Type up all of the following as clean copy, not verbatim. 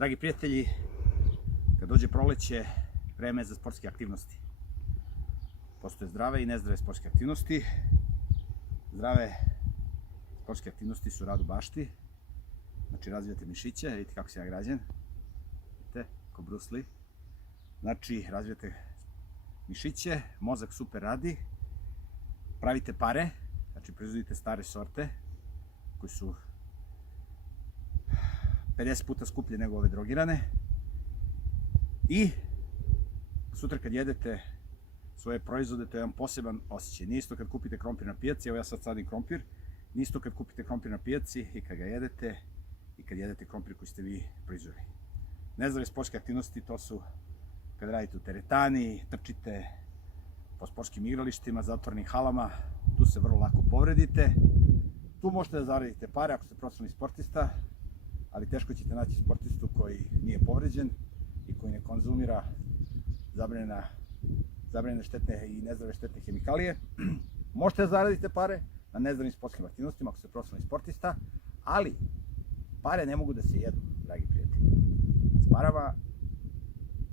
Dragi prijatelji, kad dođe proleće, vreme je za sportske aktivnosti. Postoje zdrave i nezdrave sportske aktivnosti. Zdrave sportske aktivnosti su rad u bašti, znači razvijate mišiće, vidite kako sam ja građen, vidite, ko Bruce Lee. Znači razvijate mišiće, mozak super radi, pravite pare, znači proizvodite stare sorte koji su 50 puta skuplje nego ove drogirane i sutra kad jedete svoje proizvode, to je jedan poseban osjećaj. Nije isto kad kupite krompir na pijaci, evo ja sad sadim krompir, nije isto kad kupite krompir na pijaci i kad ga jedete i kad jedete krompir koji ste vi proizveli. Nezdrave sportske aktivnosti to su kad radite u teretani, trčite po sportskim igralištima, zatvorenim halama, tu se vrlo lako povredite. Tu možete da zaradite pare ako ste profesionalni sportista, ali teško ćete naći sportistu koji nije povređen i koji ne konzumira zabranjene štetne i nezdrave štetne hemikalije. Možete da zaradite pare na nezdravim sportskim aktivnostima ako ste profesionalni sportista, ali pare ne mogu da se jedu, dragi prijatelji. S parama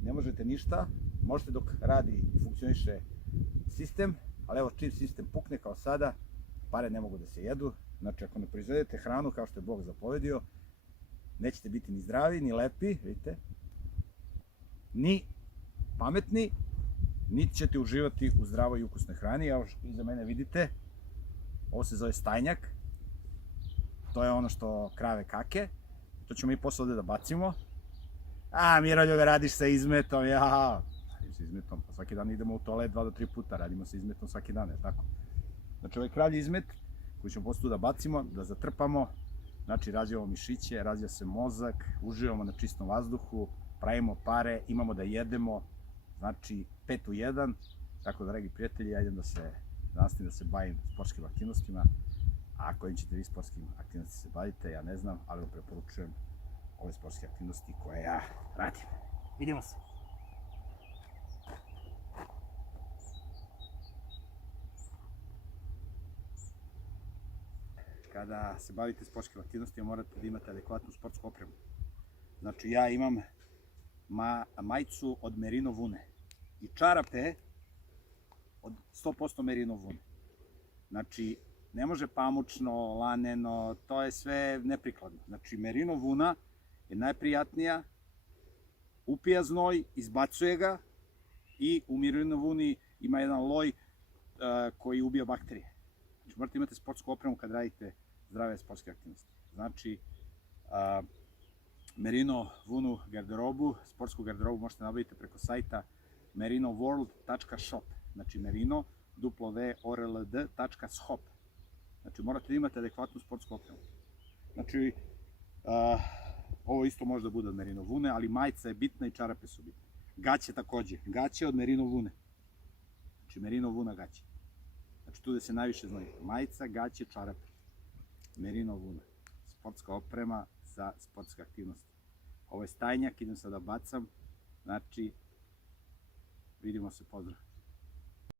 ne možete ništa, možete dok radi i funkcioniše sistem, ali evo čim sistem pukne kao sada, pare ne mogu da se jedu. Znači ako ne proizvedete hranu kao što je Bog zapovedio, nećete biti ni zdravi, ni lepi, vidite, ni pametni, niti ćete uživati u zdravoj i ukusnoj hrani. Evo iza mene vidite, ovo se zove stajnjak, to je ono što krave kake, to ćemo mi posle ovde da bacimo. A, Miroljuga, radiš sa izmetom, ja, radim sa izmetom, pa svaki dan idemo u toalet 2 do 3 puta, radimo sa izmetom svaki dan, je tako? Znači ovaj kravlji izmet koji ćemo posle tu da bacimo, da zatrpamo, znači razvijamo mišiće, razvija se mozak, uživamo na čistom vazduhu, pravimo pare, imamo da jedemo, znači 5 u 1, tako da, dragi prijatelji, ja idem da se bavim sportskim aktivnostima, a kojim ćete vi sportskim aktivnostima se bavite, ja ne znam, ali vam preporučujem ove sportske aktivnosti koje ja radim. Vidimo se! Kada se bavite sportskim aktivnostima morate da imate adekvatnu sportsku opremu. Znači ja imam majicu od merino vune i čarape od 100% merino vune. Znači ne može pamučno, laneno, to je sve neprikladno. Znači merino vuna je najprijatnija, upija znoj, izbacuje ga i u merino vuni ima jedan loj koji ubija bakterije. Znači morate imati sportsku opremu kad radite zdrave sportske aktivnosti. Znači merino vunu garderobu, sportsku garderobu možete nabaviti preko sajta merinoworld.shop. Znači merino.shop. Znači morate da imate adekvatnu sportsku opremu. Znači ovo isto može da bude od merino vune, ali majica je bitna i čarape su bitne. Gaće takođe, gaće od merino vune. Znači merino vuna gaće. Znači tu gde se najviše znoji. Majica, gaće, čarape. Merino vuna. Sportska oprema za sportske aktivnosti. Ovo je stajnjak, idem sada bacam. Znači, vidimo se, pozdrav.